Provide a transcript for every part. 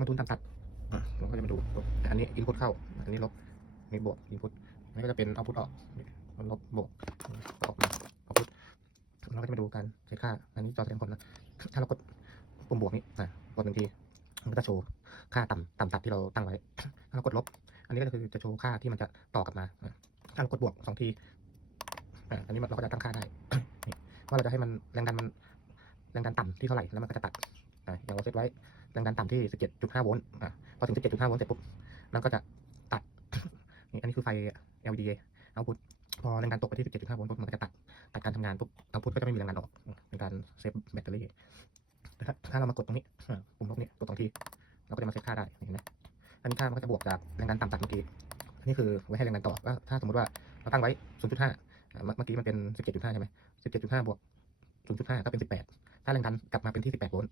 มาดูตามตัดอะเราก็จะมาดูปุ๊บอันนี้อินพุตเข้า อันนี้ลบอันนี้บวกอินพุตอันนี้ก็จะเป็นเอาพุตออกมันลบบวกออกมาเอาพุตเราก็จะมาดูการใช้ค่า อันนี้จอแสดงผลนะ ถ้าเรากดปุ่มบวกนี้นะกดหนึ่งทีมันก็จะโชว์ค่าต่ำต่ำตัดที่เราตั้งไว้ ถ้าเรากดลบ อันนี้ก็คือจะโชว์ค่าที่มันจะต่อกลับมาอะถ้าเรากดบวกสองทีอะอันนี้เราก็จะตั้งค่าได้นี่ว่าเราจะให้มันแรงดันมันแรงดันต่ำที่เท่าไหร่แล้วมันก็จะตัด อย่างเราเซตไว้แรงดันต่ำที่ 17.5 โวลต์อะพอถึง 17.5 โวลต์เสร็จปุ๊บมันก็จะตัดนี่อันนี้คือไฟ LED เอาพุทพอแรงดันตกไปที่ 17.5 โวลต์ปุ๊บมันก็จะตัดตัดการทำงานปุ๊บเอาพุทก็จะไม่มีแรงดันออกในการเซฟแบตเตอรี่ถ้าถ้าเรามากดตรงนี้ปุ่มลบนี้กดสองทีเราก็จะมาเซตค่าได้เห็นไหมอันนี้ค่ามันก็จะบวกจากแรงดันต่ำตัดเมื่อกี้อันนี้คือไว้ให้แรงดันต่อว่าถ้าสมมติว่าเราตั้งไว้ 0.5อ่าเมื่อเมื่อกี้มันเป็น 17.5 ใช่ไหม17.5 บวก 0.5 ก็เป็น 18 ถ้าแรงดันกลับมาเป็นที่ 18 โวลต์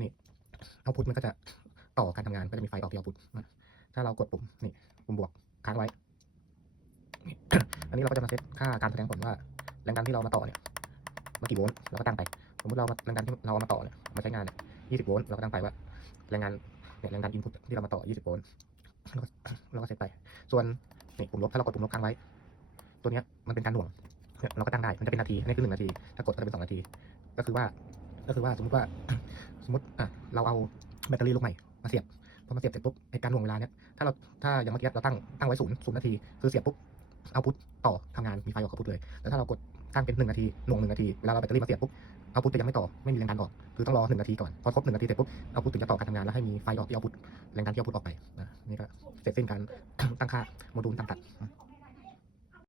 นี่เอาพุทมันก็จะต่อการทำงานก็จะมีไฟออกที่เอาพุทถ้าเรากดปุ่มนี่ปุ่มบวกค้างไว้อันนี้เราก็จะมาเซตค่าการแสดงผลว่าแรงดันที่เรามาต่อเนี่ยมากี่โวลต์เราก็ตั้งไปสมมติเราแรงดันที่เราเอามาต่อเนี่ยมาใช้งานเนี่ย20โวลต์เราก็ตั้งไปว่าแรงงานเนี่ยแรงดันอินพุตที่เรามาต่อ20โวลต์เราก็เราก็เซตไปส่วนนี่ปุ่มลบถ้าเรากดปุ่มลบค้างไว้ ตัวเนี้ยมันเป็นการหน่วงเนี่ยเราก็ตั้งได้มันจะเป็นนาทีนี่คือหนึ่งนาที ถ้ากดก็จะเป็นสองนาที ก็คือว่า ก็คือว่าสมมติว่า สมมติอะเราเอาแบตเตอรี่ลูกใหม่มาเสียบพอมาเสียบเสร็จปุ๊บไอการหน่วงเวลาเนี้ยถ้าเราถ้าอย่างเมื่อกี้เราตั้งตั้งไว้ศูนย์ศูนย์นาทีคือเสียบปุ๊บเอาพุทต่อทำงานมีไฟออกกับพุทเลยแต่ถ้าเรากดตั้งเป็นหนึ่งนาทีหน่วงหนึ่งนาทีเวลาเราแบตเตอรี่มาเสียบปุ๊บเอาพุทจะยังไม่ต่อไม่มีแรงดันออกคือต้องรอหนึ่งนาทีก่อนพอครบหนึ่งนาทีเสร็จปุ๊บเอาพุทถึงจะต่อการทำงานแล้วให้มีไฟออกที่เอาพุทแรงดันที่เอาพุทออกไปนะนี่ก็เสร็จสิ้นการตั้งค่าโมดูลต่างตัด